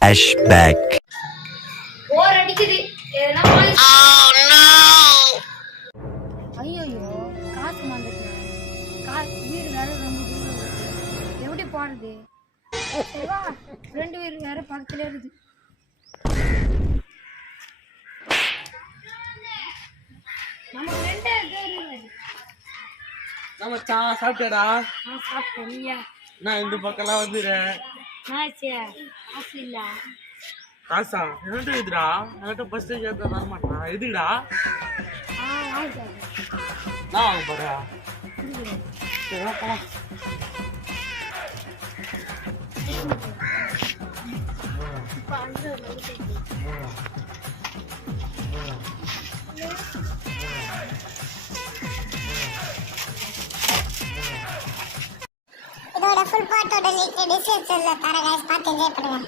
Flashback. போர் அடிக்குது. ஐயோ காசு வந்துட்டேன். வீடு வேற ரொம்ப தூரம் இருக்கு. எப்படி போறது? ஃப்ரெண்டு வீடு வேற பக்கத்துல இருக்குது. நம்ம ஃப்ரெண்டே இருக்காரு. நம்ம சாப்பிட்டடா. சாப்பிட்டேன். நீயா? நான் இந்த பக்கம்லாம் வந்துடுறேன். காசு இல்ல. காசா என்கிட்ட இதுடா. என்கிட்ட பஸ் ஏற்ற வர மாட்டான். எதுடா நான் வாங்க போறா. சரி போலாம். இதோட ஃபுல் பார்ட்டோட லிங்க் டிஸ்கிரிப்ஷன்ல தரேன் गाइस, பார்த்து என்ஜாய் பண்ணுங்க.